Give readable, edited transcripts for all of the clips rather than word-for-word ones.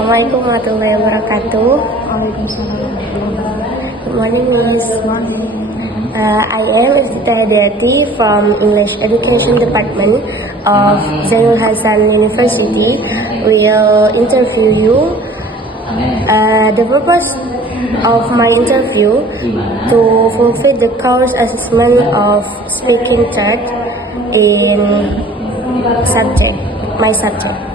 Assalamualaikum warahmatullahi wabarakatuh. Waalaikumsalam warahmatullahi wabarakatuh. Good morning, Miss. Good morning. I am Sita Hadiati from English Education Department of Zainul Hasan University. Will interview you. The purpose of my interview to fulfill the course assessment of speaking third in my subject.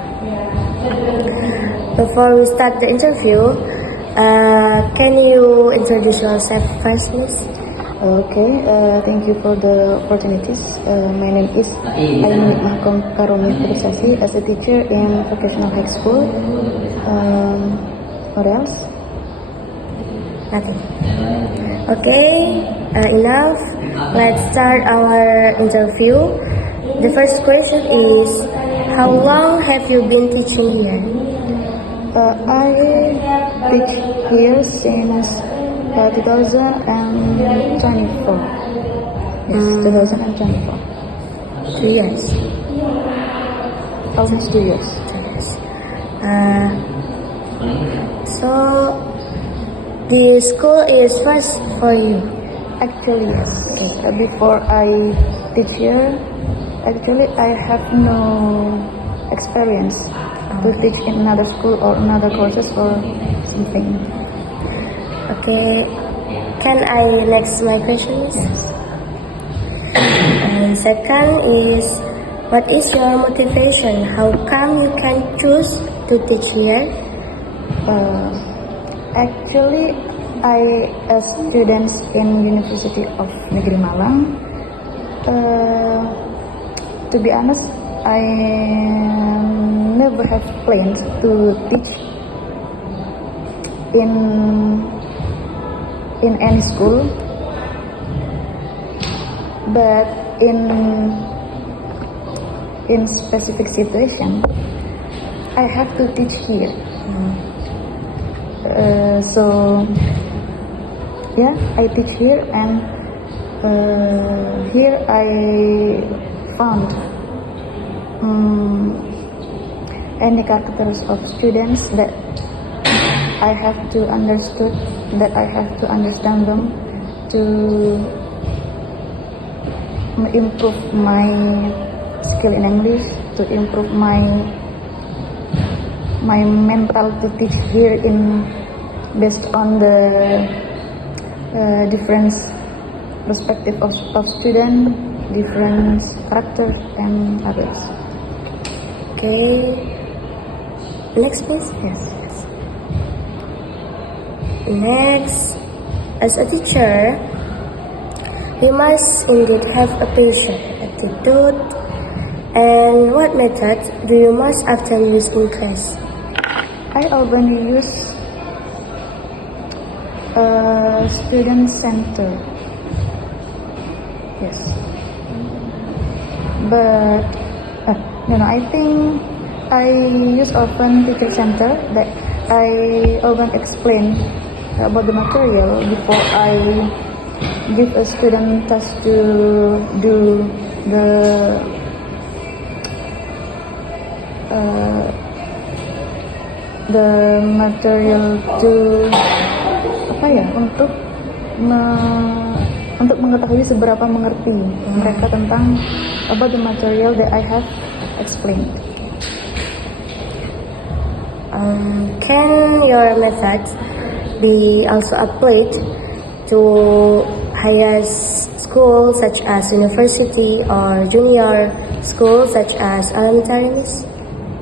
Before we start the interview, can you introduce yourself first, Miss? Okay, thank you for the opportunities. My name is Ainunik Mahkom Karomi Firsasi as a teacher in vocational high school. What else? Nothing. Okay, enough. Let's start our interview. The first question is, how long have you been teaching here? I teach here since 2024. Yes, 2024. 2 years. Almost 2 years. 2 years. So, the school is first for you. Actually, yes. Before I teach here, actually I have no experience to teach in another school or another courses or something. Okay, can I next my question? Yes. And second is, what is your motivation? How come you can choose to teach here? Actually, I a student in University of Negeri Malang. To be honest, I never have planned to teach in any school, but in specific situation, I have to teach here. So yeah, I teach here, and here I found any characters of students that I have to understand them to improve my skill in English, to improve my mental to teach here based on the different perspective of student, different character and others. Okay, next please. Yes. Next, as a teacher, we must indeed have a patient attitude. And what method do you most often use in class? I often use student center. Yes. But I think I use often teacher center, that I often explain about the material before I give a student task to do the material to untuk mengetahui seberapa mengerti mereka tentang about the material that I have explained. Can your methods be also applied to higher school such as university or junior school such as elementary?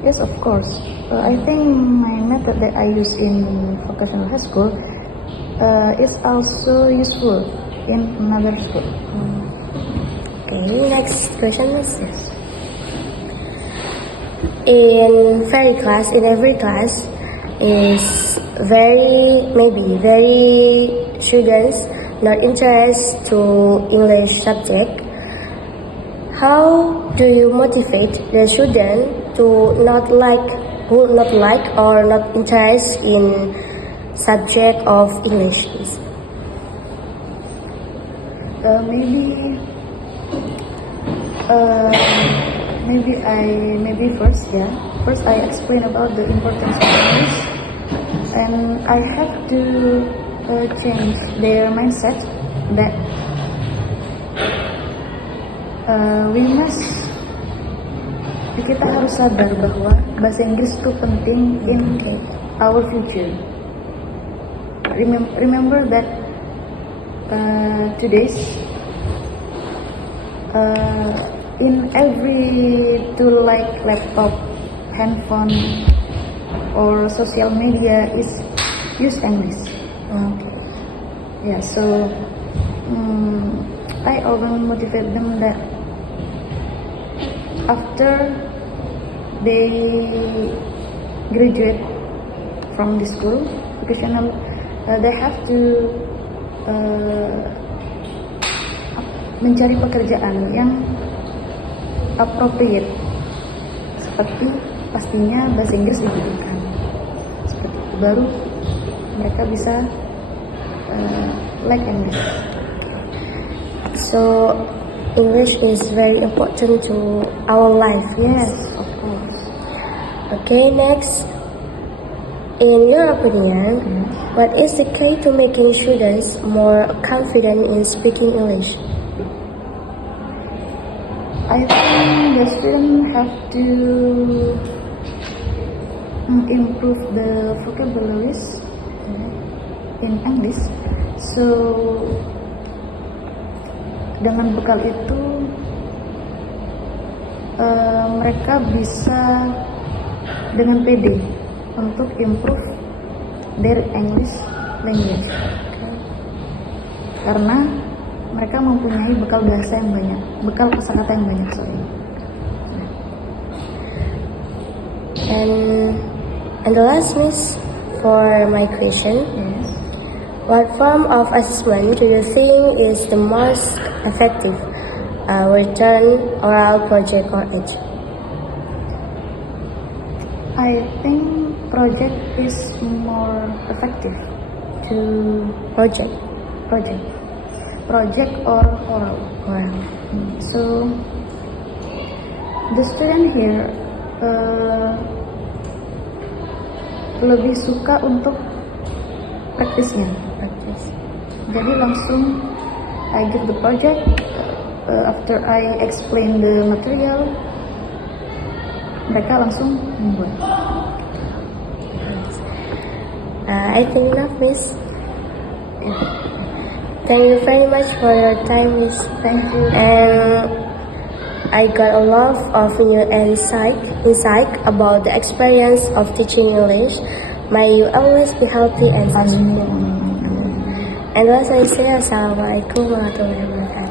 Yes, of course. I think my method that I use in vocational high school is also useful in another school. Okay, next question is this. In every class is very students not interested to English subject. How do you motivate the student to who not like or not interested in subject of English? Maybe first I explain about the importance of English and I have to change their mindset that kita harus sadar bahwa bahasa Inggris itu penting in our future. Remember that today's in every tool like laptop, handphone, or social media is use English. Yeah, so I always motivate them that after they graduate from the school, vocational, they have to mencari pekerjaan yang appropriate, seperti pastinya bahasa Inggris dibutuhkan. Seperti itu baru mereka bisa like English. So English is very important to our life. Yes, of course. Okay, next. In your opinion, what is the key to making students more confident in speaking English? I think the students have to improve the vocabularies in English. So dengan bekal itu mereka bisa dengan pede untuk improve their English language, karena mereka mempunyai bekal bahasa yang banyak, bekal kosakata yang banyak. And the last, Miss, for my question. Yes. What form of assessment do you think is the most effective? Written, oral, project, or each? I think project is more effective to project or oral. So the student here lebih suka untuk praktisnya. Jadi langsung I give the project, after I explain the material, mereka langsung membuat. I think enough, Miss. Thank you very much for your time, Miss. Thank you. And I got a lot of new insight about the experience of teaching English. May you always be healthy and successful. And as I say, Assalamualaikum warahmatullahi wabarakatuh.